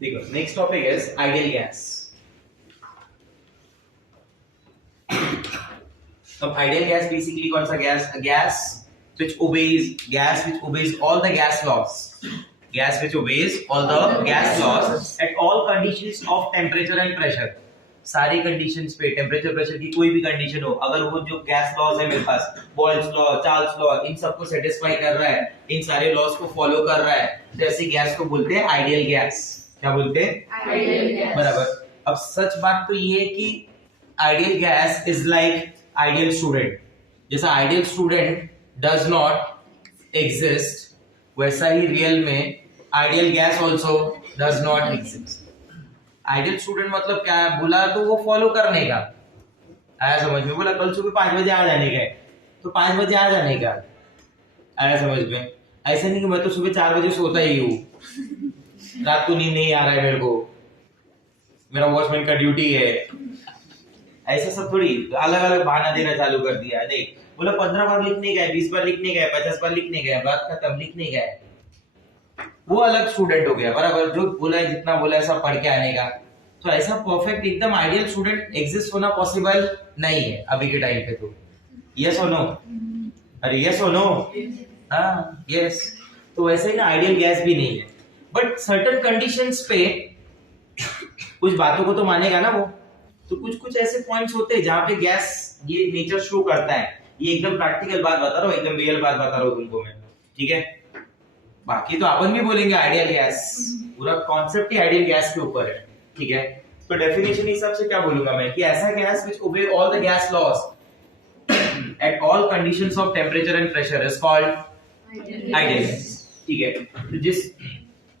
देखो next topic is ideal gas. अब ideal gas basically कौन सा gas? Gas which obeys all the gas laws, gas which obeys all the gas laws at all conditions of temperature and pressure। सारी conditions पे, temperature pressure की कोई भी condition हो, अगर वो जो गैस लॉज है मेरे पास, बॉयल्स लॉ, चार्ल्स लॉ, इन सबको सेटिस्फाई कर रहा है, इन सारे लॉज को फॉलो कर रहा है, तो ऐसी गैस को बोलते हैं आइडियल गैस। क्या बोलते हैं? Ideal gas. बराबर। अब सच बात तो ये है कि ideal gas is like ideal student. जैसा ideal student does not exist, वैसा ही रियल में ideal gas also does not exist. Ideal student मतलब क्या है? बोला तो वो फॉलो करने का, आया समझ में? बोला कल सुबह 5 बजे आ जाने का है तो 5 बजे आ जाने का, आया समझ में? ऐसा नहीं कि मैं तो सुबह 4 बजे सोता ही हूँ, रात को नींद नहीं आ रहा है मेरे को, मेरा वॉचमैन का ड्यूटी है, ऐसा सब थोड़ी अलग अलग बहाना देना चालू कर दिया। नहीं, बोला 15 बार लिखने का है, 20 बार लिखने का है, 50 बार लिखने का है, बात खत्म, लिखने का है, वो अलग स्टूडेंट हो गया। बराबर। जो बोला है, जितना बोला है सब पढ़ के आने का। तो ऐसा परफेक्ट एकदम आइडियल स्टूडेंट एग्जिस्ट होना पॉसिबल नहीं है अभी के टाइम पे। तो यस और नो? अरे यस और नो? हाँ यस। तो वैसे ही ना आइडियल गैस भी नहीं है, बट सर्टेन कंडीशंस पे कुछ बातों को तो मानेगा ना वो। तो कुछ कुछ ऐसे पॉइंट्स होते हैं जहाँ पे गैस ये नेचर शो करता है। ये एकदम प्रैक्टिकल बात बता रहा हूँ, एकदम रियल बात बता रहा हूँ तुमको मैं, ठीक है? बाकी तो अपन भी बोलेंगे आइडियल गैस, पूरा कॉन्सेप्ट ही आइडियल गैस के ऊपर है, ठीक है? तो डेफिनेशन हिसाब से क्या बोलूंगा मैं कि ऐसा gas which obey all the gas laws at all conditions of temperature and pressure is called ideal gas, ठीक है? तो जिस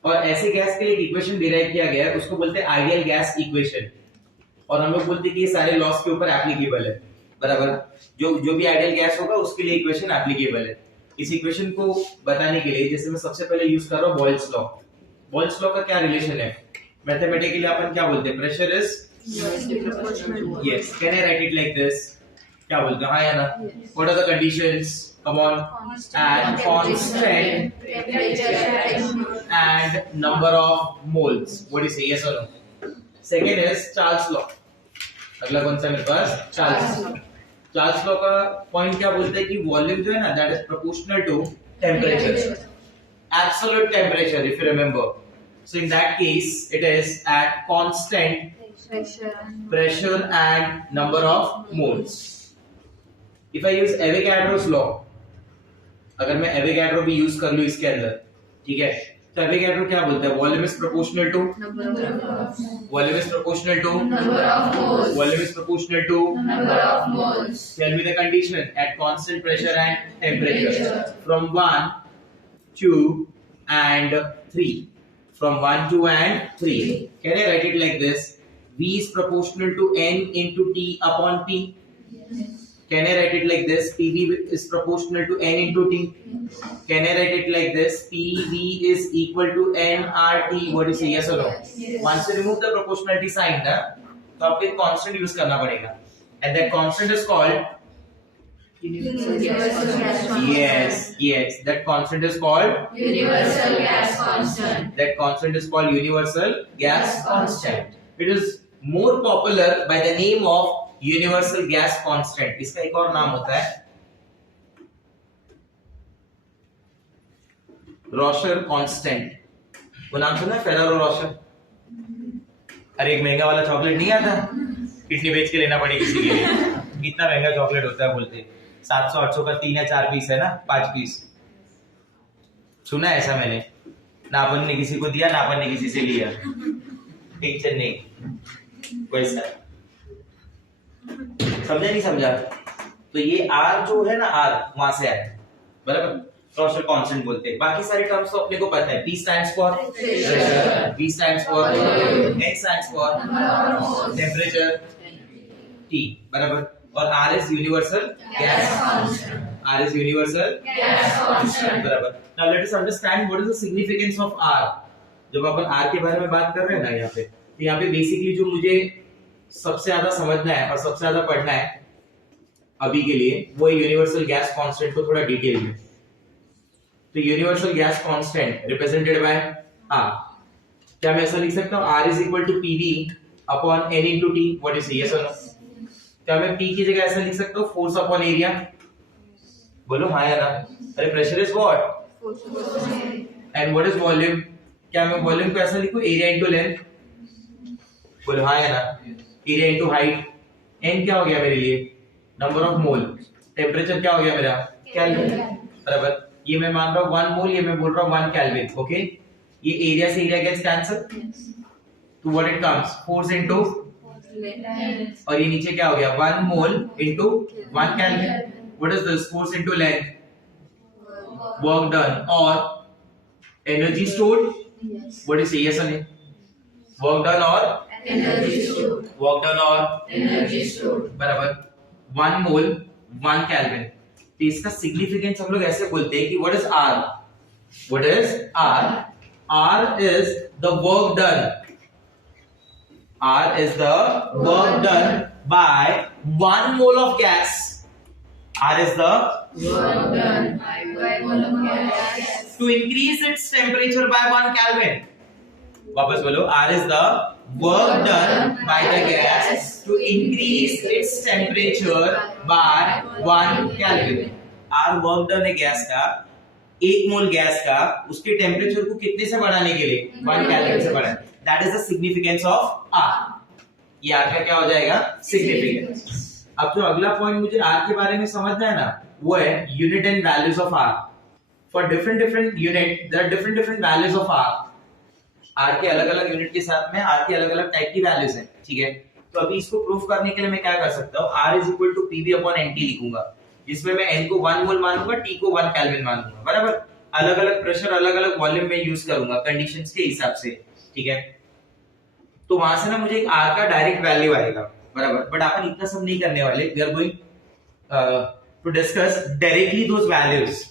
और ऐसे गैस के लिए इक्वेशन डिराइव किया गया है उसको बोलते हैं आइडियल गैस इक्वेशन, और हम लोग बोलते हैं कि ये सारे लॉज के ऊपर एप्लीकेबल है। बराबर। जो भी आइडियल गैस होगा उसके लिए इक्वेशन एप्लीकेबल है। इस इक्वेशन को बताने के लिए जैसे मैं सबसे पहले यूज कर रहा हूं बॉयल्स लॉ। बॉयल्स लॉ का क्या रिलेशन है? मैथमेटिकली अपन क्या बोलते हैं? Pressure is yes, can I write it like this? क्या बोलते हैं? हाँ या ना? What are the conditions? Come on. And constant and number of moles. What is yes और no? Second is Charles law. अगला कौन सा मेरे पास? Charles law. चार्ल्स लॉ का पॉइंट क्या बोलते हैं कि वॉल्यूम जो है ना that is proportional to temperature, absolute temperature if you remember. So in that case it is eight constant pressure and number of moles. If I use Avogadro's law, अगर मैं एवोगाड्रो भी यूज कर लूं इसके अंदर, ठीक है? तो एवोगाड्रो क्या बोलता है? Volume is proportional to volume is proportional to number of moles, volume is proportional to number of moles, tell me the condition at constant pressure and temperature from 1 2 and 3, from 1 2 and 3. Can I write it like this? V is proportional to N into T upon P. Can I write it like this? PV is proportional to N into T. Can I write it like this? PV is equal to nRT. What do you say? Yes or no? Yes. Once you remove the proportionality sign ना, तो आपको एक constant use करना पड़ेगा, and that constant is called universal gas constant. yes, that constant is called Universal gas constant. that constant is called universal gas constant. It is more popular by the name of universal gas constant. इसका एक और नाम होता है रॉशर constant. वो नाम सुना है? फेरारो रॉशर। अरे एक महंगा वाला चॉकलेट नहीं आता, किडनी बेच के लेना पड़े किसी के लिए, कितना महंगा चॉकलेट होता है बोलते 700-800 का 3 या 4 पीस है ना, 5 पीस। सुना है ऐसा मैंने, ना अपन ने किसी को दिया ना अपन ने किसी से लिया, टेंशन नहीं वैसा। समझा नहीं समझा? तो ये आर जो है ना, आर वहां से आया, बराबर? रॉशर कांस्टेंट बोलते हैं। बाकी सारे टर्म्स तो अपने को पता है। P stands for pressure, V stands for volume, N stands for temperature, T, बराबर? और R is universal gas constant. R is universal gas constant. बराबर। Now let us understand what is the significance of R. जब अपन R के बारे में बात कर रहे हैं ना यहाँ पे, तो यहाँ पे बेसिकली जो मुझे सबसे ज्यादा समझना है और सबसे ज्यादा पढ़ना है अभी के लिए, वो यूनिवर्सल गैस कांस्टेंट को थोड़ा डिटेल में। तो universal gas constant represented by R, क्या मैं ऐसा लिख सकता हूँ R is equal to PV upon N into T? What do you say? Yes or no? क्या मैं P की जगह ऐसा लिख सकता हूँ फोर्स अपॉन एरिया? बोलो हाँ या ना? अरे pressure is what and what is volume? क्या मैं वॉल्यूम को ऐसा लिखूं एरिया इनटू लेंथ? बोलो हाँ या ना? Area into height. n क्या हो गया मेरे लिए? Number of mole. टेम्परेचर क्या हो गया मेरा? केल्विन। बराबर। ये मैं मान रहा हूँ 1 मोल, ये मैं बोल रहा हूँ 1 केल्विन। ओके, ये एरिया से एरिया गेट्स कैंसल, तो what it comes? Force into, और ये नीचे क्या हो गया? 1 mole into 1 kelvin. What is this? Force into length, work done और energy stored. What is yes और नो? वर्क डन और Energy stored. वर्क डन और Energy stored. बराबर 1 मोल 1 केल्विन। तो इसका सिग्निफिकेंस हम लोग ऐसे बोलते हैं कि what is R? What is R? R is the work done. R is the work done by 1 mole of gas. R is the Work done by one of gas. to increase its temperature by 1 Kelvin. वापस बोलो, R is the work done by the gas to increase its temperature by 1 Kelvin. R work done है gas का, 1 मोल gas का, उसके temperature को कितने से बढ़ाने के लिए? 1 केल्विन से बढ़ाने। That is the significance of R। ये R का क्या हो जाएगा? सिग्निफिकेंस। अब जो अगला पॉइंट मुझे R के बारे में समझना है ना, वो है unit and values of R। For different unit there are different values of R। R के अलग-अलग यूनिट के साथ में R के अलग-अलग टाइप की वैल्यूज हैं, ठीक है? तो अभी इसको प्रूफ करने के लिए मैं क्या कर सकता हूँ? R is equal to PV upon NT लिखूंगा, जिसमें मैं N को 1 मोल मानूंगा, T को 1 केल्विन मानूंगा, बराबर? अलग-अलग प्रेशर, अलग-अलग वॉल्यूम में यूज करूंगा कंडीशंस के हिसाब से, ठीक है? तो वहां से ना मुझे एक R का डायरेक्ट वैल्यू आएगा, बराबर? बट अपन इतना सब नहीं करने वाले। We are going to discuss directly those values,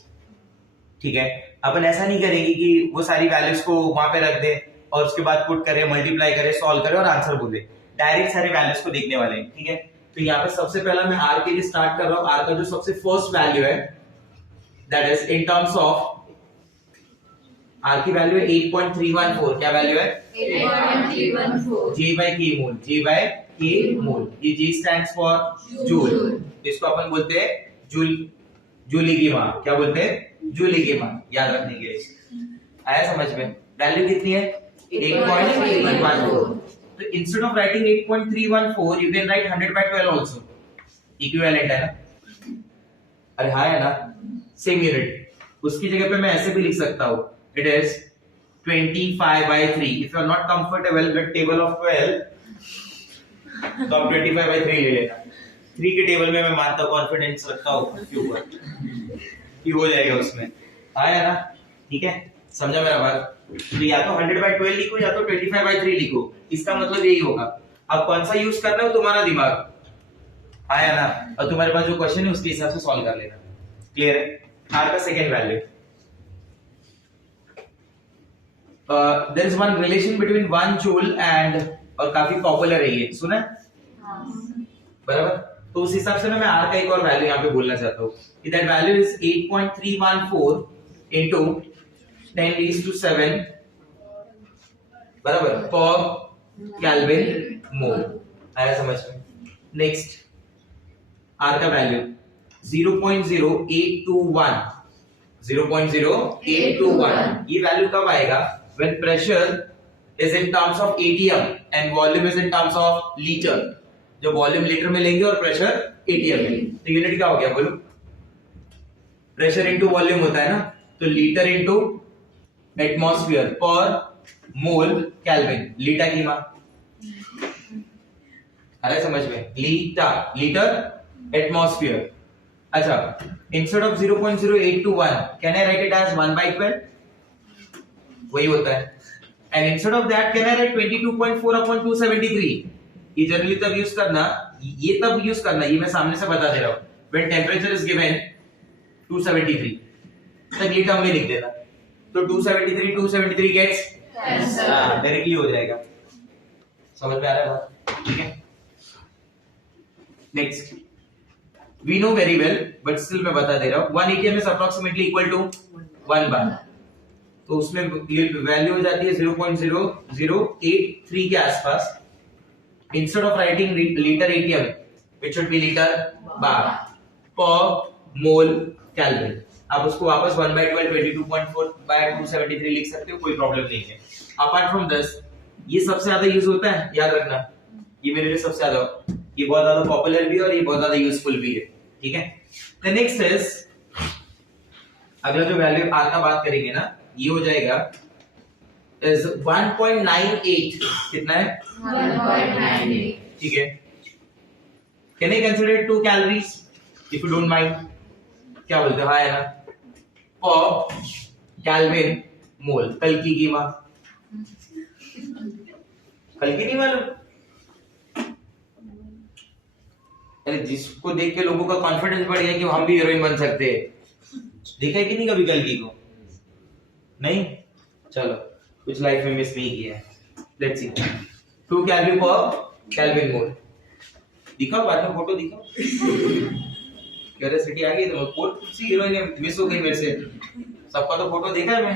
ठीक है? अपन ऐसा नहीं करेंगे कि वो सारी वैल्यूज को वहां पे रख दे और उसके बाद पुट करे, मल्टीप्लाई करे, सॉल्व करे और आंसर बोले। डायरेक्ट सारे वैल्यूज को देखने वाले हैं, ठीक है? तो यहाँ पे सबसे पहला मैं R के लिए स्टार्ट कर रहा हूँ। R का जो सबसे फर्स्ट वैल्यू है, that is in terms of R की वैल्यू है 8.314। क्या वैल्यू है? 8.314. J by K mole, J by K मोल। ये J स्टैंड्स फॉर जूल, इसको अपन बोलते हैं जूल, जूली की माँ। क्या बोलते हैं? जूली की माँ, याद रखने के लिए। आया समझ में? वैल्यू कितनी है? 8.314। तो instead of writing 8.314 you can write 100/12 also. Equivalent है ना? अरे हाँ है ना? Same unit. उसकी जगह पे मैं ऐसे भी लिख सकता हूँ, it is 25/3। If you are not comfortable with table of 12 तो आप 25/3 ले लेना। 3 के टेबल में मैं मानता हूँ, कॉन्फिडेंस रखता हूँ कि हो जाएगा उसमें। आया ना? ठीक है, समझा मेरा बात? तो या तो 100/12 लिखो या तो 25/3 लिखो, इसका मतलब यही होगा। अब कौन सा यूज कर रहे हो? तुम्हारा दिमाग। आया ना? और तुम्हारे पास जो क्वेश्चन है उसके हिसाब से सॉल्व कर लेना। क्लियर है? R का second value, there is one relation between 1 joule and, और काफी पॉपुलर है ये, सुना है? बराबर? तो उस हिसाब से ना मैं R का एक और वैल्यू यहाँ पे बोलना चाहता हूँ कि दैट वैल्यू इज 8.314 into 10⁻⁷ बराबर पर केल्विन मोल। आया समझ में? नेक्स्ट R का वैल्यू 0.0821। 0.0821 ये वैल्यू कब आएगा? when pressure is in terms of atm and volume is in terms of liter। जो वॉल्यूम लीटर में लेंगे और प्रेशर एटीएम में, तो यूनिट क्या हो गया बोलो? प्रेशर इनटू वॉल्यूम होता है ना, तो लीटर इनटू एटमॉस्फेयर पर मोल केल्विन। लीटा की मां, अरे समझ में? Litre atmosphere. अच्छा, instead of 0.0821 can I write it as 1/12? वही होता है। And instead of that can I write 22.4/273? ये जनरली तब यूज करना, ये तब यूज करना, ये मैं सामने से बता दे रहा हूं, व्हेन टेंपरेचर इज गिवन 273 तक ये टर्म में लिख देना। तो 273 गेट्स डायरेक्टली हो जाएगा। समझ में आ रहा है बात? ठीक है, next we know very well but still मैं बता दे रहा हूं, 1 atm is approximately equal to 1 bar। तो उसमें ये वैल्यू हो जाती है 0.0083 के आसपास. Instead of writing liter ATM, it should be liter bar per mole Kelvin. आप उसको वापस 1/12 22.4/273 लिख सकते हो, कोई प्रॉब्लम नहीं है. अपार्ट फ्रॉम दिस, ये सबसे ज्यादा यूज होता है, याद रखना. ये मेरे लिए सबसे ज्यादा, ये बहुत ज्यादा पॉपुलर भी है और ये बहुत ज्यादा यूजफुल भी है. ठीक है. द नेक्स्ट इज, अगला जो वैल्यू आर का बात करेंगे ना, ये हो जाएगा इज 1.98. कितना है? 1.98. ठीक है. Can I consider 2 calories if you don't mind? क्या बोलते हो? हाँ है ना. और केल्विन मोल. कल की कीमा, कल की नहीं मालूम? अरे जिसको देख के लोगों का कॉन्फिडेंस बढ़ गया कि हम भी हीरोइन बन सकते हैं. देखा है कि नहीं कभी कल की को? नहीं. चलो, कुछ लाइफ में मिस नहीं किया है. Let's see. 2 calorie per kelvin mole. दिखाओ बाद में फोटो दिखाओ. क्यूरियोसिटी आ गई तो कौन सी हीरोइन मिस हो गई मेरे से? सबका तो फोटो देखा है मैं.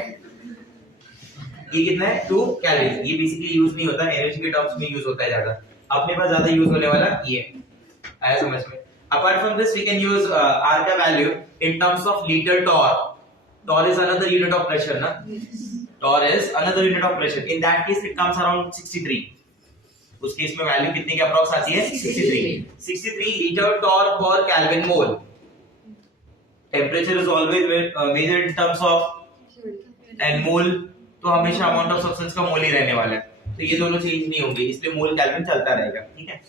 ये कितना है? 2 कैलोरीज. ये बेसिकली यूज नहीं होता, एनर्जी के टर्म्स में यूज होता है ज्यादा. अपने पास ज्यादा यूज होने वाला ये आया समझ में. Apart from this we can use R का value in terms of litre torr. Torr is another unit of pressure ना. Torr is another unit of pressure. In that case it comes around 63. उस case में value कितने के approx आती है? 63 litre torr पर kelvin mole. Temperature is always measured in terms of and mole, तो हमेशा अमाउंट ऑफ सब्सटेंस का मोल ही रहने वाला है. तो ये दोनों चेंज नहीं होंगे, इसलिए मोल केल्विन चलता रहेगा. ठीक है.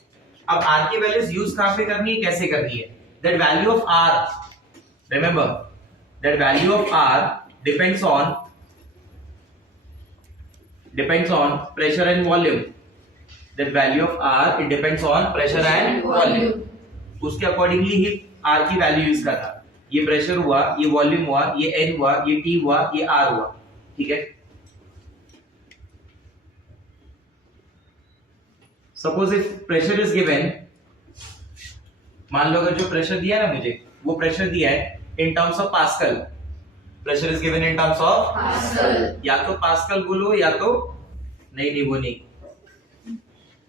अब आर की वैल्यूज यूज कहां पे करनी है, कैसे करनी है? That value of R, remember that value of R depends on pressure and volume. That value of R, it depends on pressure and volume. उसके अकॉर्डिंगली ही R की वैल्यू यूज करना. ये प्रेशर हुआ, ये वॉल्यूम हुआ, ये N हुआ, ये T हुआ, ये R हुआ. ठीक है. Suppose if pressure is given, मान लो अगर जो प्रेशर दिया ना मुझे, वो प्रेशर दिया है in terms of Pascal. Pressure is given in terms of Pascal. या तो पास्कल बोलो या तो नहीं वो नहीं,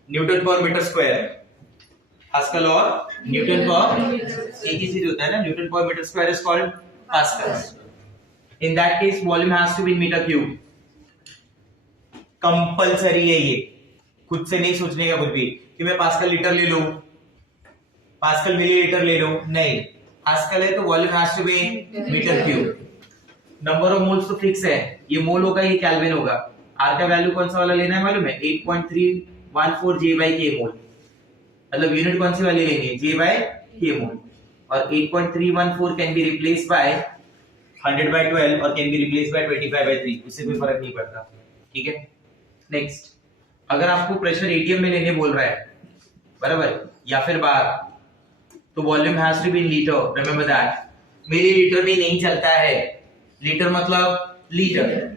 न्यूटन पर मीटर स्क्वायर. पास्कल और न्यूटन पर एक ही चीज होता है ना. न्यूटन पर metre square is called pascal. In that case volume has to be metre cube. Compulsory है ये, खुद से नहीं सोचने का कुछ भी कि मैं पास्कल लीटर ले लूं, पास्कल मिलीलीटर ले लूं. नहीं, पास्कल है तो volume has to be metre cube. Number of moles तो फिक्स है, ये मोल होगा, ये केल्विन होगा. आर का वैल्यू कौन सा वाला लेना है मालूम है? 8.314 J by K मोल. मतलब यूनिट कौन सी वाली लेंगे? J by K मोल. और 8.314 कैन बी रिप्लेस्ड बाय 100/12 और कैन बी रिप्लेस्ड बाय 25/3. उससे कोई फर्क नहीं पड़ता. ठीक है. नेक्स्ट, अगर आपको प्रेशर एटीएम में लेने बोल रहा है, बराबर, या फिर बार, तो volume has to be in litre. Remember that. Millilitre में नहीं चलता है. लीटर मतलब litre.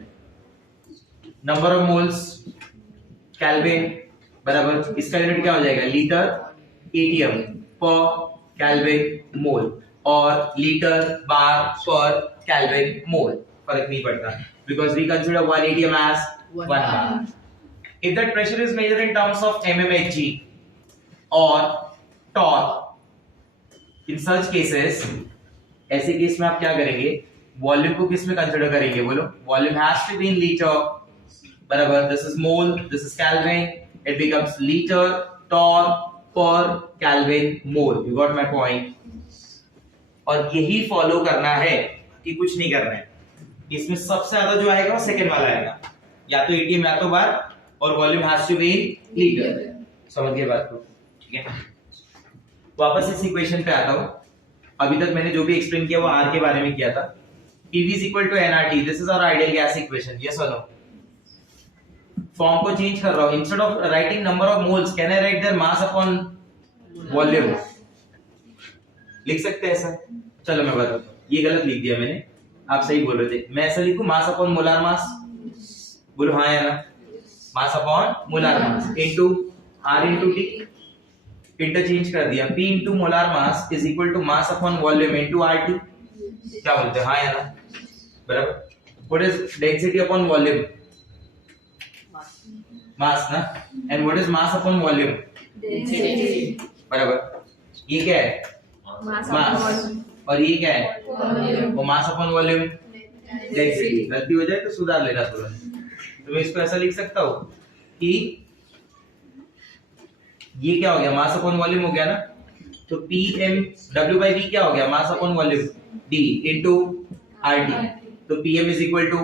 Number of moles kelvin बराबर, इसका यूनिट क्या हो जाएगा? लीटर एटीएम पर केल्विन मोल और लीटर बार पर केल्विन मोल. फर्क नहीं पड़ता because we consider 1 ATM as 1 bar. If that pressure is measured in terms of mmHg or torr, in such cases, ऐसे केस में आप क्या करेंगे? वॉल्यूम को किस में कंसीडर करेंगे? बोलो. Volume has to be in litre. बराबर. This is mole, this is kelvin. It becomes litre torr पर kelvin mole. You got my point. और यही फॉलो करना है कि कुछ नहीं करना है. इसमें सबसे ज्यादा जो आएगा वो सेकंड वाला आएगा, या तो एटीएम या तो बार, और volume has to be in litre. समझ गए बात को? ठीक है. वापस इस इक्वेशन पे आता हूं. अभी तक मैंने जो भी एक्सप्लेन किया वो आर के बारे में किया था. PV is equal to nRT. This is our ideal gas equation. Yes or no? Form को चेंज कर रहा हूं. Instead of writing number of moles, can I write their mass upon volume? लिख सकते हैं ऐसा? चलो मैं बताता हूं. ये गलत लिख दिया मैंने, आप सही बोल रहे थे. मैं ऐसा लिखूं, मास अपॉन मोलार मास. बोलो हाँ या ना? Mass upon molar mass into R into T. Interchange कर दिया. P into molar mass is equal to mass upon volume into RT. क्या बोलते हैं? हाँ या ना? बराबर. What is density upon volume? Mass ना. And what is mass upon volume? Density. बराबर. ये क्या है? मास. और ये क्या है? Volume. वो मास अपॉन वॉल्यूम डेंसिटी. गलती हो जाए तो सुधार लेना तुरंत. तो मैं इसको ऐसा लिख सकता हूँ कि ये क्या हो गया? मास अपॉन वॉल्यूम हो गया ना. तो PM W by V क्या हो गया? मास upon volume D into RT. तो PM is equal to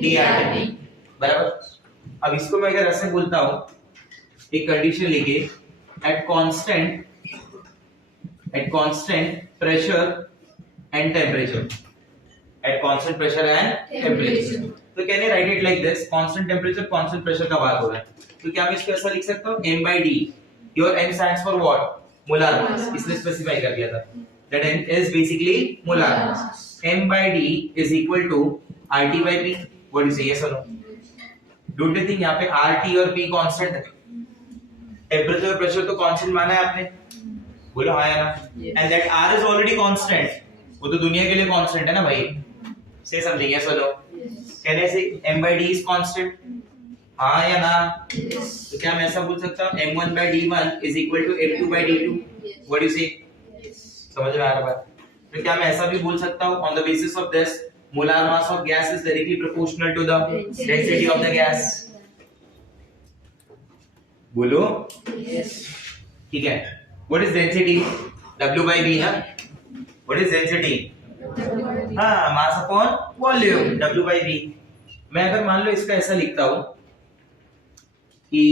DRT. बराबर. अब इसको मैं अगर ऐसे बोलता हूँ, एक कंडीशन लेके at constant pressure and temperature. At constant pressure and temperature. तो can I write it like this? Constant temperature constant pressure का बात हो रहा है, तो क्या मैं इसको ऐसा लिख सकता हूँ? M by D. Your M stands for what? Molar mass. इसने स्पेसिफाई कर दिया था. That M is basically molar mass. M by D is equal to RT by P. What do you say? Yes or no? Don't you think यहाँ पे RT और P constant है? Temperature और pressure तो constant माना है आपने. बोलो हाँ या ना. And that R is already constant. वो तो दुनिया के लिए कांस्टेंट है ना भाई. Say something. Yes or no? Can I say M by D is constant? हाँ या ना. तो क्या मैं ऐसा बोल सकता हूँ M1 by D1 is equal to M2 by D2? What do you say? समझ में आ रहा बात? तो क्या मैं ऐसा भी बोल सकता हूँ on the basis of this molar mass of gas is directly proportional to the density of the gas? बोलो. ठीक है. What is density? W by V ना. What is density? हाँ, मास upon volume W by V. मैं अगर मान लो इसका ऐसा लिखता हूँ कि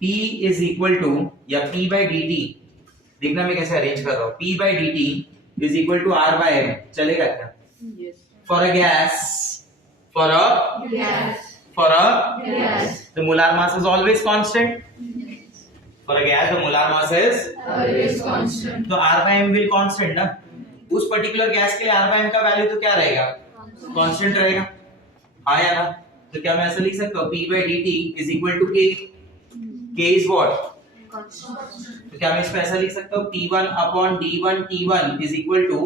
P is equal to या P by dt. देखना मैं कैसे अरेंज कर रहा हूँ. P by dt is equal to R by M. चलेगा क्या? For a gas, for a the molar mass is always constant. For a gas the molar mass is Always constant. तो R by M will constant ना. उस particular gas के लिए R by M का value तो क्या रहेगा? Constant रहेगा. हाँ या ना. तो क्या मैं ऐसा लिख सकता हूँ P by dt is equal to K. K is what? तो क्या मैं इसको ऐसा लिख सकता हूँ P1 upon D1 T1 is equal to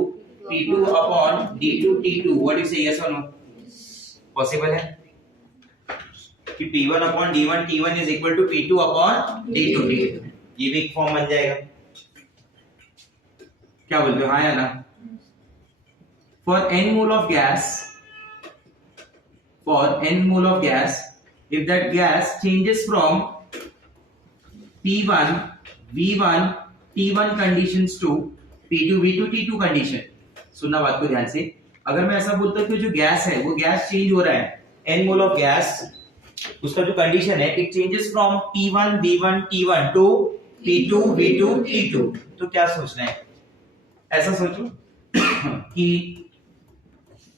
P2 upon D2 T2. What do you say? Yes or no? Possible है कि P1 upon D1 T1 is equal to P2 upon D2 T2. ये भी एक फॉर्म बन जाएगा. क्या बोलते हो? हाँ या ना. For n mole of gas, if that gas changes from P1 V1 T1 conditions to P2 V2 T2 condition. सुनना बात को ध्यान से. अगर मैं ऐसा बोलता हूँ कि जो गैस है वो गैस चेंज हो रहा है, n मोल ऑफ गैस, उसका जो कंडीशन है it changes from P1 V1 T1 to P2 V2 T2. तो क्या सोचना है? ऐसा सोचो कि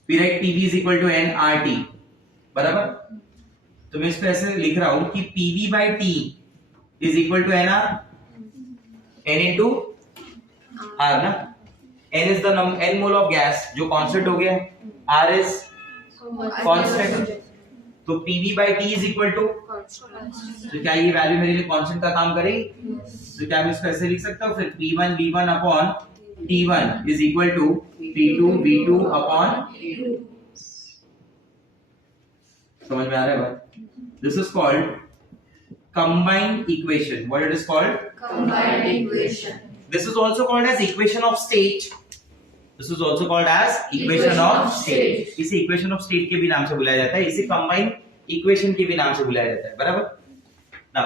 PV is equal to N RT. बराबर. तो मैं इसको ऐसे लिख रहा हूं कि PV by T is equal to NR. N into R ना. N is the N mole of gas जो कांस्टेंट हो गया. R is constant. तो PV by T is equal to, तो क्या ये वैल्यू मेरे लिए कांस्टेंट का काम करेगी? तो क्या मैं इसको ऐसे लिख सकता हूँ फिर P1 V1 upon T1 is equal to P2 V2 upon T2. समझ में आ रहा है बात? This is called combined equation. What it is called? Combined equation. This is also called as equation of state. This is also called as equation of state. इसे equation of state के भी नाम से बुलाया जाता है. इसे combined equation के भी नाम से बुलाया जाता है. बराबर? ना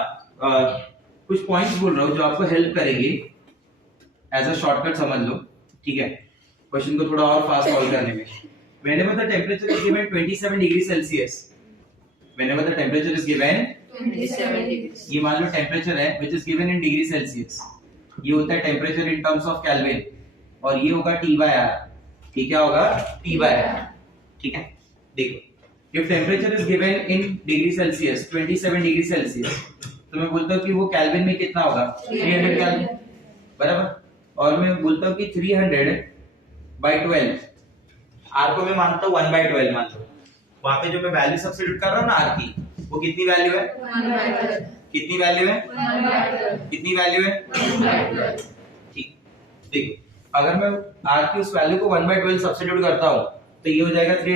कुछ पॉइंट्स बोल रहा हूँ जो आपको हेल्प करेंगे. एज अ शॉर्टकट समझ लो. ठीक है. क्वेश्चन को थोड़ा और फास्ट सॉल्व करने में. Whenever the temperature is given 27 degree Celsius. Whenever the temperature is given 27 degrees. ये मान लो टेम्परेचर है which is given in degree Celsius. ये होता है temperature in terms of kelvin और ये होगा T by R. ठीक क्या होगा? T by R. ठीक है. देखो if temperature is given in degree Celsius 27 degree Celsius तो मैं बोलता हूँ कि वो केल्विन में कितना होगा? 300 केल्विन. बराबर. और मैं बोलता हूँ कि 300 by 12 R को मैं मानता हूँ 1 by 12 मान लो. वहां पे जो मैं वैल्यू सब्स्टिट्यूट कर रहा हूँ ना R की, वो कितनी वैल्यू है? 1 by 12. कितनी वैल्यू है? 1 by 12. कितनी वैल्यू है? 1 by 12. ठीक. देखो अगर मैं R की उस वैल्यू को 1/12 सब्स्टिट्यूट करता हूँ तो ये हो जाएगा 300